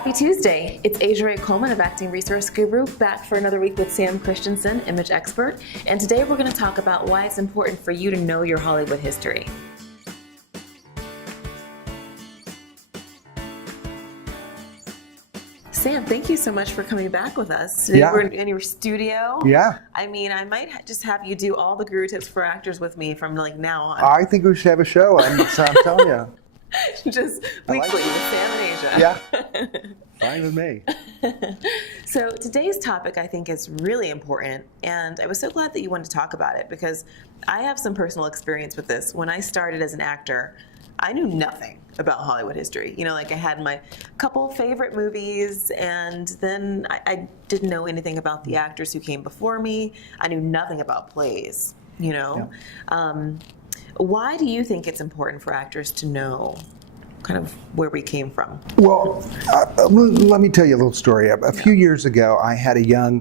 Happy Tuesday! It's Asia Ray Coleman of Acting Resource Guru back for another week with Sam Christensen, image expert, and today we're going to talk about why it's important for you to know your Hollywood history. Sam, thank you so much for coming back with us. Today we're in your studio. Yeah. I mean, I might just have you do all the Guru Tips for Actors with me from like now on. I think we should have a show. I'm telling you. Just weekly with Sam and Asia. Yeah. Fine with me. So today's topic I think is really important, and I was so glad that you wanted to talk about it because I have some personal experience with this. When I started as an actor, I knew nothing about Hollywood history. You know, like I had my couple favorite movies, and then I didn't know anything about the actors who came before me. I knew nothing about plays, you know. Yeah. Why do you think it's important for actors to know kind of where we came from? Well, let me tell you a little story. A few years ago, I had a young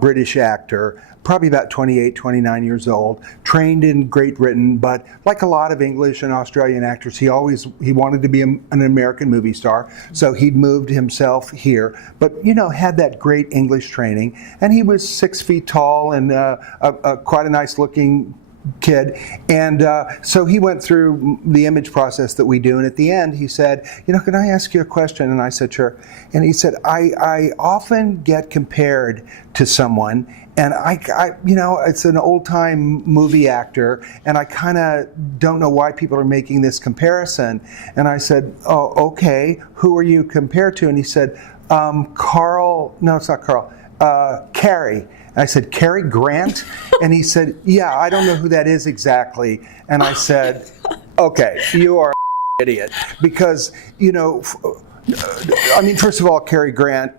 British actor, probably about 28, 29 years old, trained in Great Britain, but like a lot of English and Australian actors, he wanted to be an American movie star, so he'd moved himself here, but you know, had that great English training, and he was 6 feet tall and quite a nice looking kid, and so he went through the image process that we do, and at the end he said, you know, can I ask you a question? And I said, sure. And he said, I often get compared to someone, and I you know, it's an old-time movie actor, and I kind of don't know why people are making this comparison. And I said, oh, okay, who are you compared to? And he said, Carl, no, it's not Carl, Cary. I said, Cary Grant? And he said, yeah, I don't know who that is exactly. And I said, okay, you are an idiot. Because, you know, I mean, first of all, Cary Grant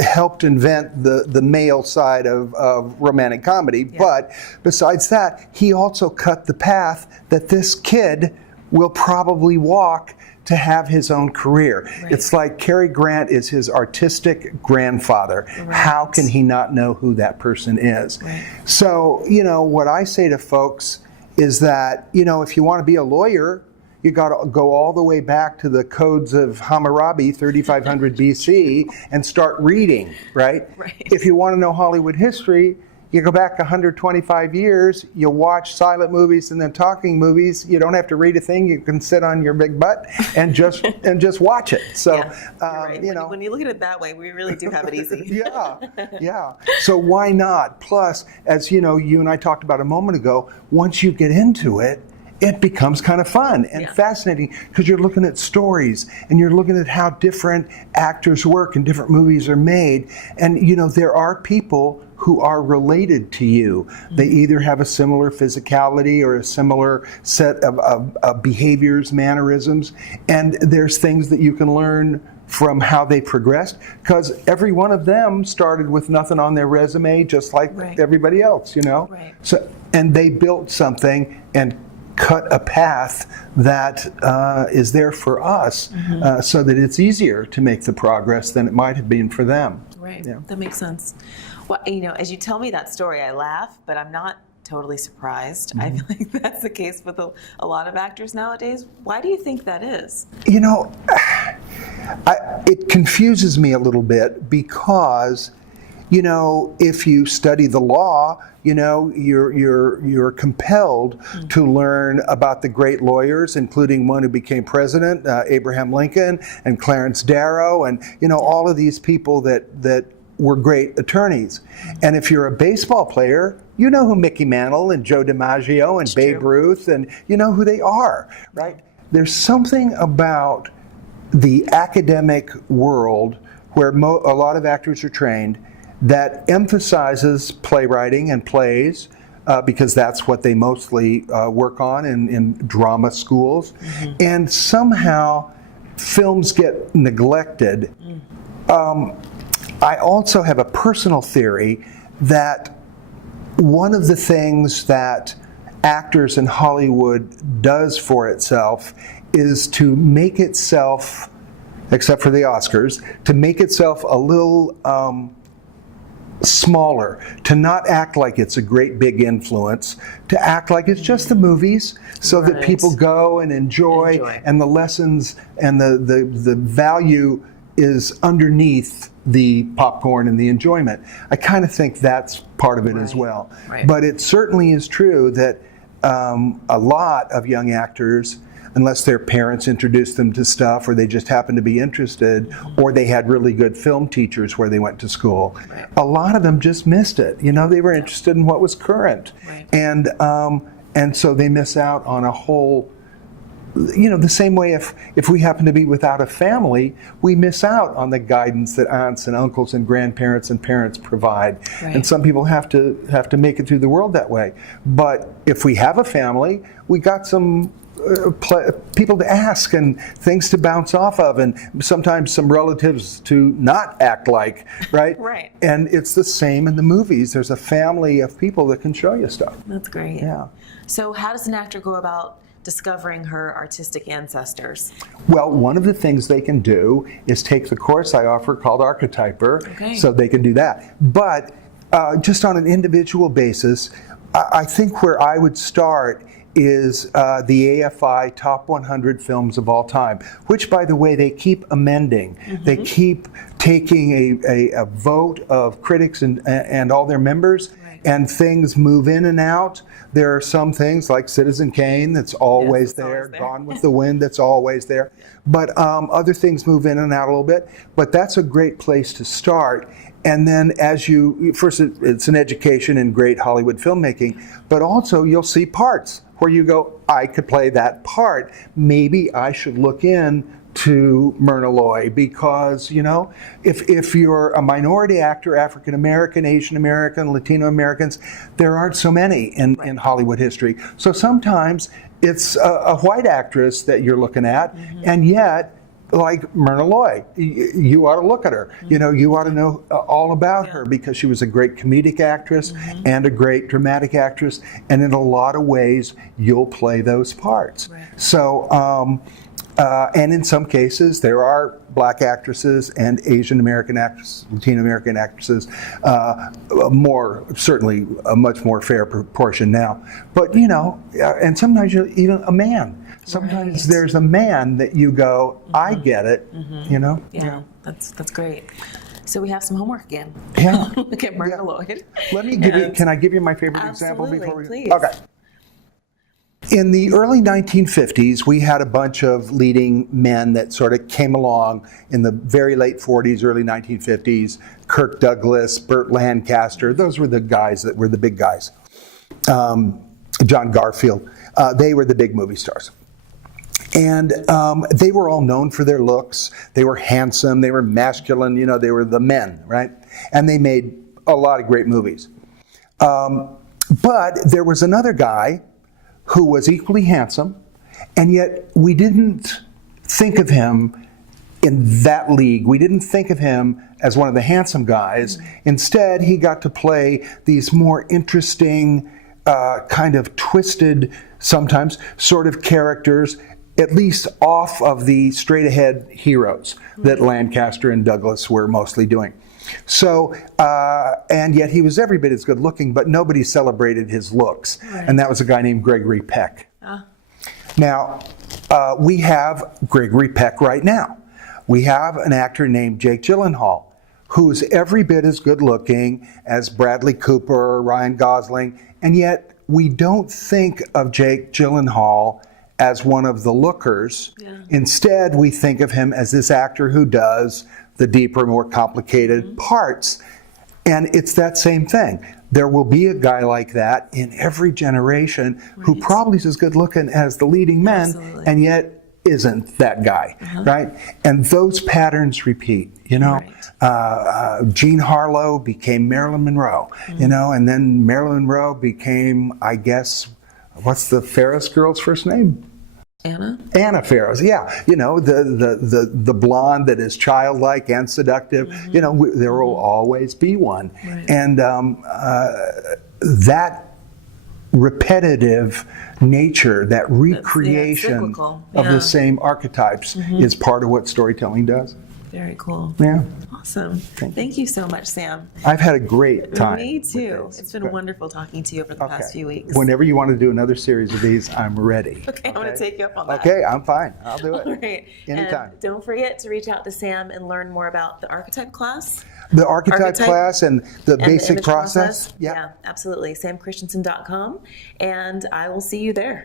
helped invent the male side of romantic comedy. Yeah. But besides that, he also cut the path that this kid will probably walk to have his own career. Right. It's like Cary Grant is his artistic grandfather. Right. How can he not know who that person is? Right. So, you know, what I say to folks is that, you know, if you want to be a lawyer, you got to go all the way back to the codes of Hammurabi, 3500 BC, and start reading, right? Right? If you want to know Hollywood history, you go back 125 years, you watch silent movies and then talking movies. You don't have to read a thing. You can sit on your big butt and just watch it. So, yeah, right. You know, when you look at it that way, we really do have it easy. Yeah. So why not? Plus, as you know, you and I talked about a moment ago, once you get into it, it becomes kind of fun and fascinating because you're looking at stories and you're looking at how different actors work and different movies are made. And, you know, there are people who are related to you. They either have a similar physicality or a similar set of behaviors, mannerisms, and there's things that you can learn from how they progressed, because every one of them started with nothing on their resume, just like everybody else, you know? Right. So, and they built something and cut a path that is there for us, so that it's easier to make the progress than it might have been for them. Right, that makes sense. Well, you know, as you tell me that story, I laugh, but I'm not totally surprised. I feel like that's the case with a lot of actors nowadays. Why do you think that is? You know, it confuses me a little bit because, you know, if you study the law, you know, you're compelled to learn about the great lawyers, including one who became president, Abraham Lincoln, and Clarence Darrow, and you know, all of these people that were great attorneys. And if you're a baseball player, you know who Mickey Mantle and Joe DiMaggio and Babe Ruth, and you know who they are, right? There's something about the academic world where a lot of actors are trained that emphasizes playwriting and plays, because that's what they mostly work on in drama schools. And somehow films get neglected. I also have a personal theory that one of the things that actors in Hollywood does for itself is to make itself, except for the Oscars, to make itself a little smaller, to not act like it's a great big influence, to act like it's just the movies, so that people go and enjoy, and the lessons and the value is underneath the popcorn and the enjoyment. I kind of think that's part of it as well. Right. But it certainly is true that a lot of young actors, unless their parents introduced them to stuff or they just happened to be interested or they had really good film teachers where they went to school, Right. a lot of them just missed it. You know, they were interested in what was current. Right. And so they miss out on a whole, you know, the same way if we happen to be without a family, we miss out on the guidance that aunts and uncles and grandparents and parents provide. Right. And some people have to make it through the world that way. But if we have a family, we got some people to ask and things to bounce off of, and sometimes some relatives to not act like, right? Right. And it's the same in the movies. There's a family of people that can show you stuff. That's great. Yeah. So how does an actor go about discovering her artistic ancestors? Well, one of the things they can do is take the course I offer called Archetyper, Okay. so they can do that. But just on an individual basis, I think where I would start is the AFI Top 100 Films of All Time, which, by the way, they keep amending. They keep taking a vote of critics and all their members, Right. and things move in and out. There are some things like Citizen Kane that's always it's always there. Gone with the Wind that's always there. But other things move in and out a little bit. But that's a great place to start. And then first it's an education in great Hollywood filmmaking, but also you'll see parts where you go, I could play that part. Maybe I should look in to Myrna Loy, because, you know, if you're a minority actor, African American, Asian American, Latino Americans, there aren't so many in Hollywood history. So sometimes it's a white actress that you're looking at, and yet, like Myrna Loy, you ought to look at her. You know, you ought to know all about her, because she was a great comedic actress and a great dramatic actress, and in a lot of ways, you'll play those parts. Right. So, and in some cases, there are black actresses and Asian American actresses, Latino American actresses, certainly a much more fair proportion now. But, you know, and sometimes even a man. Sometimes Right. there's a man that you go, I get it, you know? Yeah, that's great. So we have some homework again. Yeah. Look at Myrna Yeah. Lloyd. Let me give you, can I give you my favorite example Absolutely, before we? please. Okay. In the early 1950s, we had a bunch of leading men that sort of came along in the very late 40s, early 1950s. Kirk Douglas, Burt Lancaster, those were the guys that were the big guys. John Garfield, they were the big movie stars. And they were all known for their looks. They were handsome, they were masculine, you know, they were the men, right? And they made a lot of great movies. But there was another guy who was equally handsome, and yet we didn't think of him in that league. We didn't think of him as one of the handsome guys. Instead, he got to play these more interesting, kind of twisted, sometimes, sort of characters, at least off of the straight-ahead heroes that Lancaster and Douglas were mostly doing. So, and yet he was every bit as good looking, but nobody celebrated his looks. Right. And that was a guy named Gregory Peck. Now, we have Gregory Peck right now. We have an actor named Jake Gyllenhaal, who's every bit as good looking as Bradley Cooper or Ryan Gosling, and yet we don't think of Jake Gyllenhaal as one of the lookers. Yeah. Instead, we think of him as this actor who does the deeper, more complicated parts. And it's that same thing. There will be a guy like that in every generation who Right. probably is as good looking as the leading men, Absolutely. and yet isn't that guy, right? And those patterns repeat, you know. Jean Harlow became Marilyn Monroe, you know, and then Marilyn Monroe became, I guess, what's the Ferris girl's first name? Anna Faris, yeah, you know, the blonde that is childlike and seductive. You know, there will always be one, Right. and that repetitive nature, that recreation cyclical. of Yeah. the same archetypes, is part of what storytelling does. Very cool. Yeah. Awesome. Thank you so much, Sam. I've had a great time. Me with too. this. It's been Good. wonderful talking to you over the past few weeks. Whenever you want to do another series of these, I'm ready. Okay, I'm going to take you up on that. Okay, I'm fine. I'll do it. All right. Anytime. And don't forget to reach out to Sam and learn more about the archetype class. The archetype class and the and the basic image process. Yeah, absolutely. SamChristiansen.com. And I will see you there.